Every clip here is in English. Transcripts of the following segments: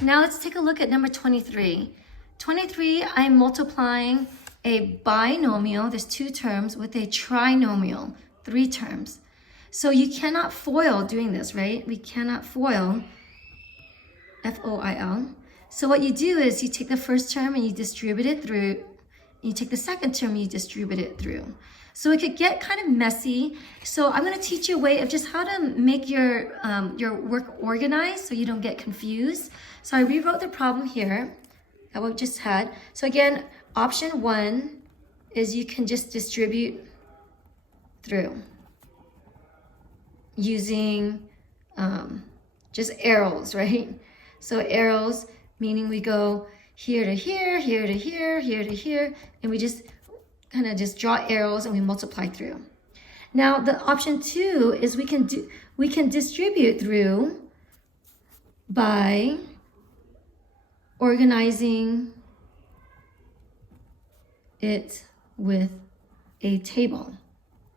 Now let's take a look at number 23. 23, I'm multiplying a binomial, there's 2 terms, with a trinomial, 3 terms. So you cannot FOIL doing this, right? We cannot FOIL, F-O-I-L. So what you do is you take the first term and you distribute it through. You take the second term and you distribute it through. So it could get kind of messy. So I'm going to teach you a way of just how to make your work organized so you don't get confused. So I rewrote the problem here that we just had. So again, option 1 is you can just distribute through using just arrows, right? So arrows, meaning we go here to here, here to here, here to here, and we just kind of just draw arrows and we multiply through. Now the option 2 is we can distribute through by organizing it with a table,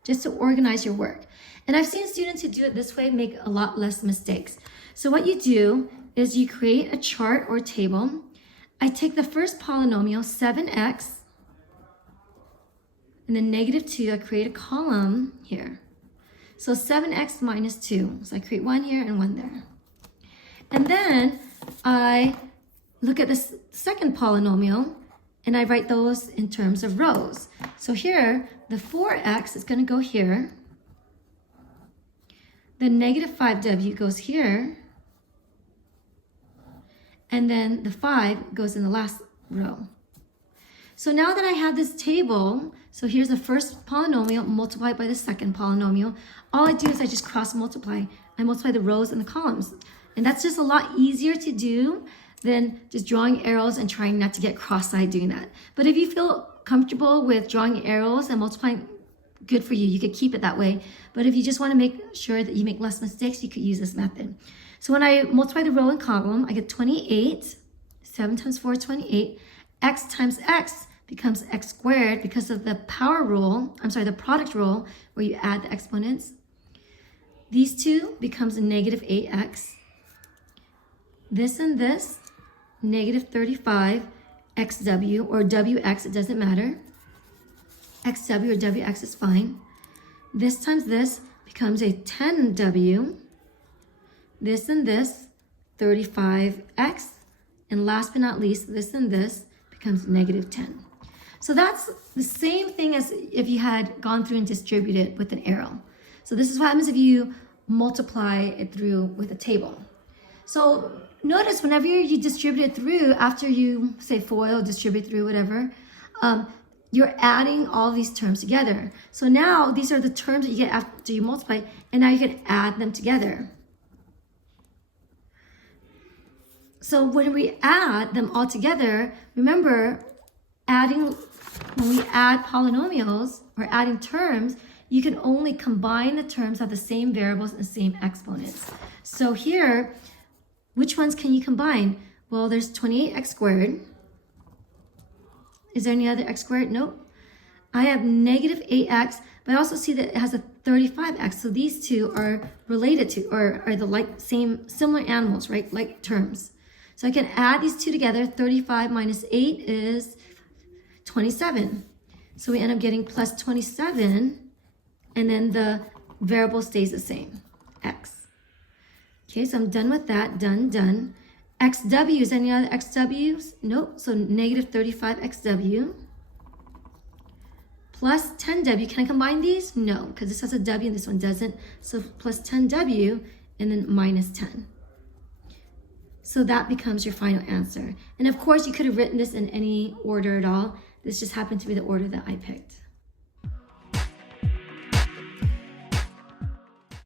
just to organize your work. And I've seen students who do it this way make a lot less mistakes. So what you do is you create a chart or table. I take the first polynomial, 7x, and then -2, I create a column here. So 7x minus 2. So I create 1 here and 1 there. And then I look at the second polynomial and I write those in terms of rows. So here, the 4x is going to go here. The -5w goes here. And then the 5 goes in the last row. So now that I have this table, so here's the first polynomial multiplied by the second polynomial. All I do is I just cross multiply. I multiply the rows and the columns. And that's just a lot easier to do than just drawing arrows and trying not to get cross-eyed doing that. But if you feel comfortable with drawing arrows and multiplying, good for you. You could keep it that way. But if you just want to make sure that you make less mistakes, you could use this method. So when I multiply the row and column, I get 28. 7 times 4 is 28. X times x becomes x squared because of the power rule, the product rule, where you add the exponents. These two becomes a -8x. This and this, -35 xw or wx, it doesn't matter. xw or wx is fine. This times this becomes a 10w. This and this, 35x. And last but not least, this and this becomes -10. So that's the same thing as if you had gone through and distributed with an arrow. So this is what happens if you multiply it through with a table. So notice whenever you distribute it through, after you say FOIL, distribute through, whatever, you're adding all these terms together. So now these are the terms that you get after you multiply, and now you can add them together. So when we add them all together, remember, when we add polynomials or adding terms, you can only combine the terms of the same variables and the same exponents. So here, which ones can you combine? Well, there's 28x squared. Is there any other x squared? Nope. I have -8x, but I also see that it has a 35x. So these two are related to, or are the similar animals, right? Like terms. So I can add these two together. 35 minus 8 is 27. So we end up getting plus 27, and then the variable stays the same, x. Okay, so I'm done with that. Done. XW, is any other XWs? Nope. So -35 XW plus 10W. Can I combine these? No, because this has a W and this one doesn't. So plus 10W and then minus 10. So that becomes your final answer. And of course, you could have written this in any order at all. This just happened to be the order that I picked.